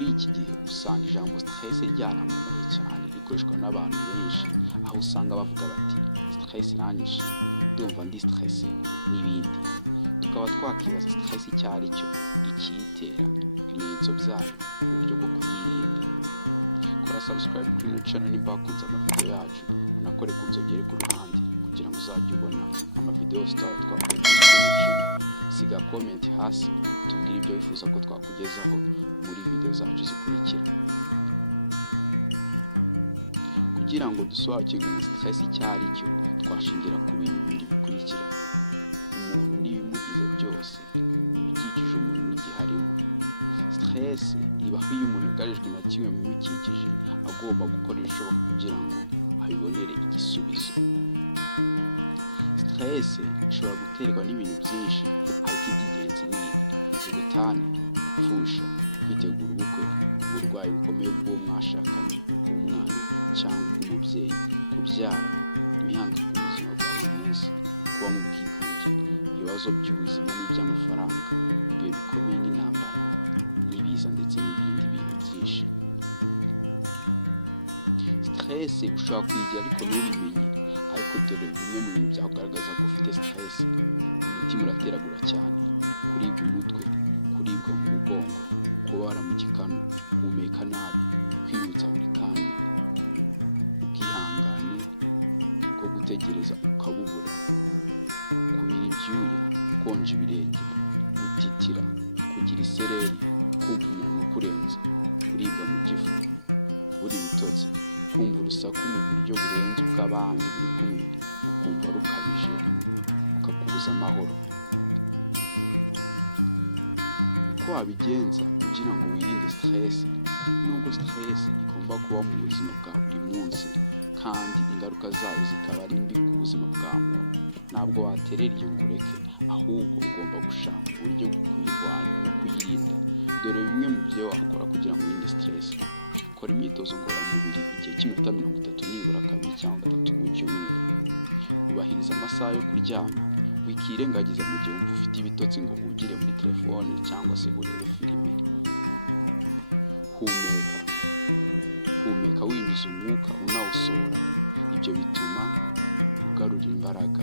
muri iki gihe usanga ijambo stress ryaramamaye cyane rikoreshwa n'abantu benshi, aho usanga bavuga bati stress iranyishe, ndumva ndi stress n'ibindi. Tukaba twakibaza stress icyo ari cyo, ikiyitera, ibimenyetso byayo n'uburyo bwo kuyirinda. Kora subscribe kuri ino channel nimba wakunze amavideo yacu, unakore ku nzogera ku ruhande kugira ngo uzajye ubona amavideo twakoze kuri ino channel. Siga comment hasi tubwire ibyo wifuza ko twakugezaho muri video zacu zikurikira. Kugira ngo dusobanukirwe stress icyo ari cyo, twashingira ku bintu bibiri bikurikira: umuntu n'ibimugize byose, ibikikije umuntu n'igiharimo. Stress ibaho iyo umuntu yugarijwe na kimwe mu bimukikije, agomba gukora ibishoboka kugira ngo abibonere igisubizo. Stress ishobora guterwa n'ibintu byinshi, ariko iby'ingenzi ni ubutane, gupfusha, kwitegura ubukwe, uburwayi bukomeye bw'uwo mwashakanye, bw'umwana cyangwa bw'umubyeyi, kubyara, imihangayiko ku buzima bwa buri munsi, kuba mu bwigunge, ibibazo by'ubuzima n'iby'amafaranga, ibihe bikomeye n'intambara, n'ibiza ndetse n'ibindi bintu byinshi. Stress ushobora kuyigira ariko ntubimenye, ariko dore bimwe mu bintu byagaragaza ko ufite stress: umutima urateragura cyane, kuribwa umutwe, kuribwa mu mugongo, kubabara mu gikanu, guhumeka nabi, kwibutsa buri kanya, ubwihangane bwo gutegereza ukabubura, kubira ibyuya, konja ibirenge, gutitira, kugira isereri, kumva umuntu ukurenze, kuribwa mu gifu, kubura ibitotsi, kumva urusaku mu buryo burenze ubw'abandi buri kumwe, ukumva rukabije ukakubuza amahoro. Uko wabigenza kugira ngo wirinde stress? Nubwo stress igomba kuba mu buzima bwa buri munsi kandi ingaruka zayo zikaba ari mbi ku buzima bwa muntu, ntabwo waterera iyo ngo ureke, ahubwo ugomba gushaka uburyo bwo kuyirwanya no kuyirinda. Dore bimwe mu byo wakora kugira ngo wirinde stress: kora imyitozo ngororamubiri igihe cy'iminota 30 nibura 2 cyangwa 3 mu cyumweru. Ubahiriza amasaha yo kuryama, wikirengagiza mu gihe wumva ufite ibitotsi ngo uhugire muri telefone cyangwa se urebe filime. Humeka winjiza umwuka unawusohora, ibyo bituma ugarura imbaraga.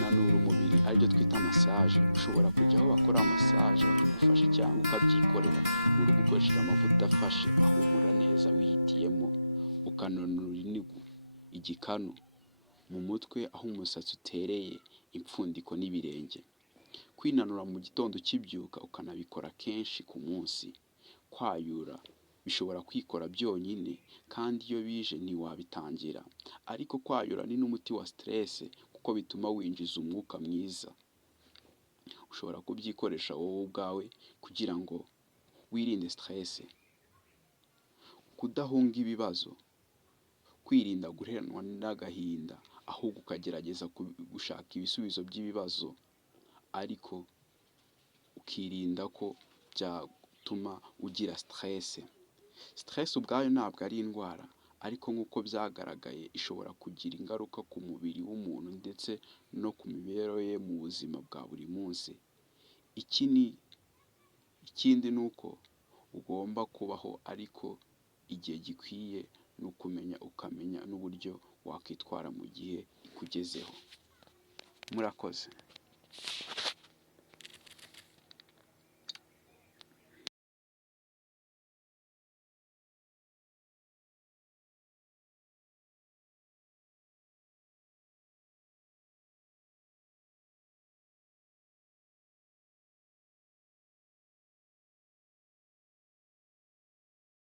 Nanura umubiri, aribyo twita massage. Ushobora kujya aho bakora massage bakagufasha cyangwa ukabyikorera mu rugo ukoresheje amavuta afashe ahumura neza wihitiyemo. Ukananura inigu, igikanu, mu mutwe aho umusatsi utereye, impfundiko n'ibirenge. Kwinanura mu gitondo ukibyuka, ukanabikora kenshi ku munsi. Kwayura bishobora kwikora byonyine, kandi iyo bije ntiwabitangira, ariko kwayura ni n'umuti wa stress kuko bituma winjiza umwuka mwiza. Ushobora kubyikoresha wowe ubwawe kugira ngo wirinde stress. Kudahunga ibibazo, kwirinda guheranwa n'agahinda, ahubwo ukagerageza gushaka ibisubizo by'ibibazo, ariko ukirinda ko byatuma ugira stress. Stress ubwayo ntabwo ari indwara, ariko nk'uko byagaragaye ishobora kugira ingaruka ku mubiri w'umuntu ndetse no ku mibereho ye mu buzima bwa buri munsi. Ikindi ni uko ugomba kubaho, ariko igihe gikwiye ni ukamenya n'uburyo wakwitwara mu gihe ikugezeho. Murakoze.